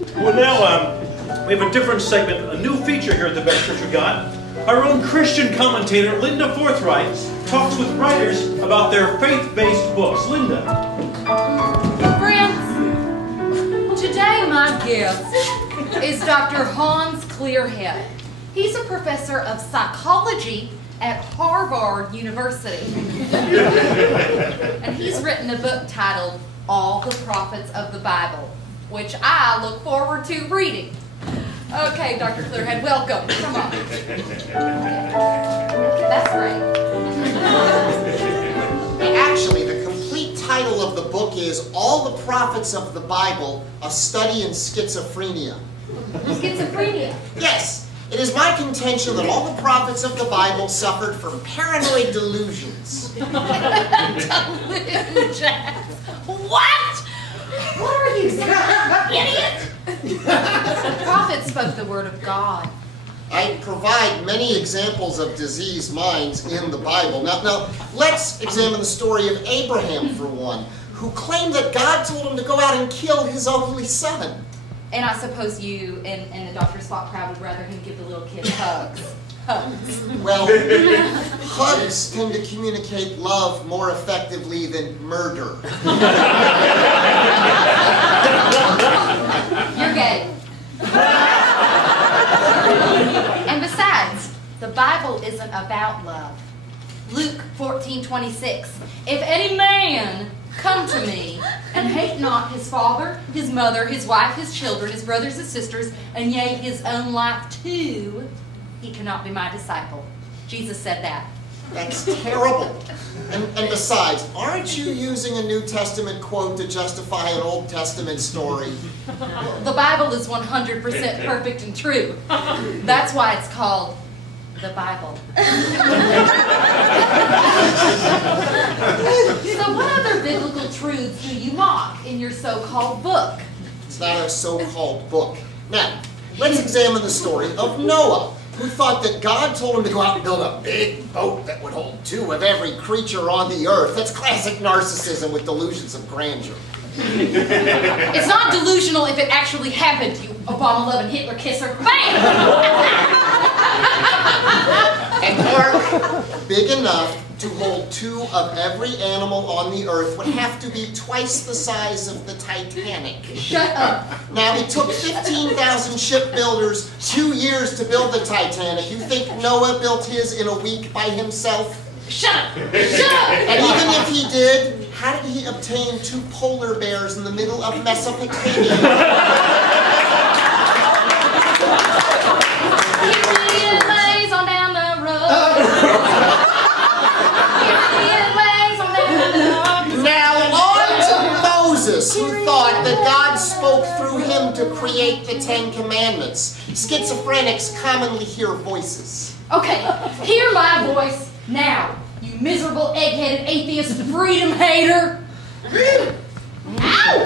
Well, now, we have a different segment, a new feature here at the Best Church We Got. Our own Christian commentator, Linda Forthright, talks with writers about their faith-based books. Linda. Friends, today my guest is Dr. Hans Clearhead. He's a professor of psychology at Harvard University. And he's written a book titled All the Prophets of the Bible, which I look forward to reading. Okay, Dr. Clearhead, welcome. Come on. That's great. Actually, the complete title of the book is All the Prophets of the Bible, A Study in Schizophrenia. Schizophrenia? Yes. It is my contention that all the prophets of the Bible suffered from paranoid delusions. Delusions? What? What are you saying, idiot? The prophets spoke the word of God. I provide many examples of diseased minds in the Bible. Now, let's examine the story of Abraham for one, who claimed that God told him to go out and kill his only son. And I suppose you and the Dr. Spock crowd would rather him give the little kid hugs. Hugs. Well, hugs tend to communicate love more effectively than murder. You're gay. And besides, the Bible isn't about love. Luke 14:26. If any man come to me and hate not his father, his mother, his wife, his children, his brothers and sisters, and yea, his own life too, he cannot be my disciple. Jesus said that. That's terrible. And besides, aren't you using a New Testament quote to justify an Old Testament story? The Bible is 100% perfect and true. That's why it's called the Bible. So what other biblical truths do you mock in your so-called book? It's not a so-called book. Now, let's examine the story of Noah, who thought that God told him to go out and build a big boat that would hold 2 of every creature on the earth. That's classic narcissism with delusions of grandeur. It's not delusional if it actually happened, you Obama-loving Hitler kisser. Bam! An ark big enough to hold 2 of every animal on the earth would have to be twice the size of the Titanic. Shut up. Now, it took 15,000 shipbuilders 2 years to build the Titanic. You think Noah built his in a week by himself? Shut up! Shut up! And even if he did, how did he obtain 2 polar bears in the middle of Mesopotamia? Now on to Moses, who thought that God spoke through him to create the 10 Commandments. Schizophrenics commonly hear voices. Okay, hear my voice now, you miserable, egg-headed, atheist, freedom hater. Ow!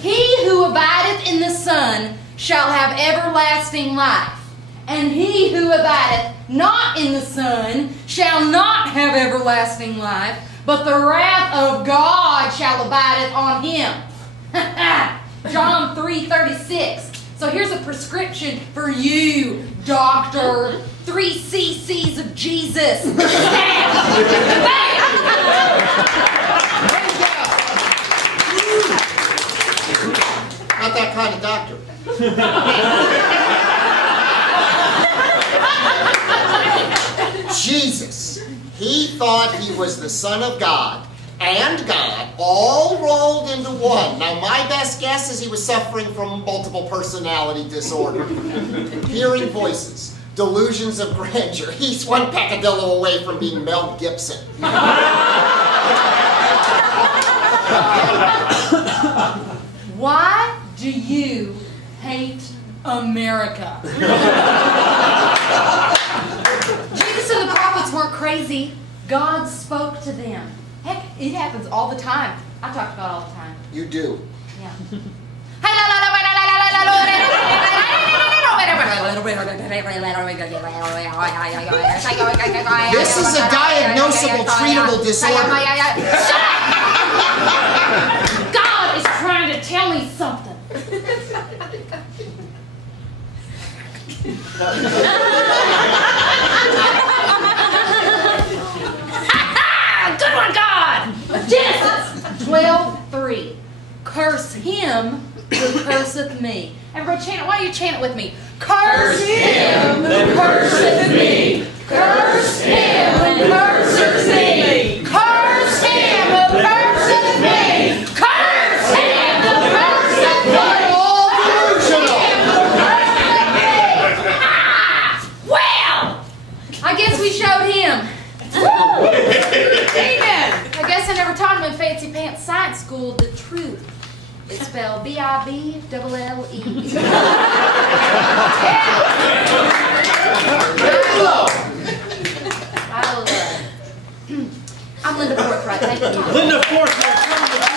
He who abideth in the Son shall have everlasting life, and he who abideth not in the Son shall not have everlasting life, but the wrath of God shall abide on him. John 3:36. So here's a prescription for you, doctor. 3 cc's of Jesus. Not that kind of doctor. Jesus, he thought he was the Son of God and God all rolled into one. Now, my best guess is he was suffering from multiple personality disorder. Hearing voices, delusions of grandeur. He's one peccadillo away from being Mel Gibson. Why do you hate America? Jesus and the prophets weren't crazy. God spoke to them. Heck, it happens all the time. I talk to God all the time. You do. Yeah. This is a diagnosable, treatable disorder. Shut up! God is trying to tell me Good one, God! Genesis 12:3. Curse him who curseth me. Everybody chant it. Why don't you chant it with me? Curse him who curseth me. Curse him who curseth me. Curse him who curseth me. Curse him who curseth me. All delusional. Well, I guess we showed him. Amen. I guess I never taught him in Fancy Pants Science School the truth. It's spelled B-I-B-L-L-E. I'm Linda Forthright. Thank you. Linda Forthright.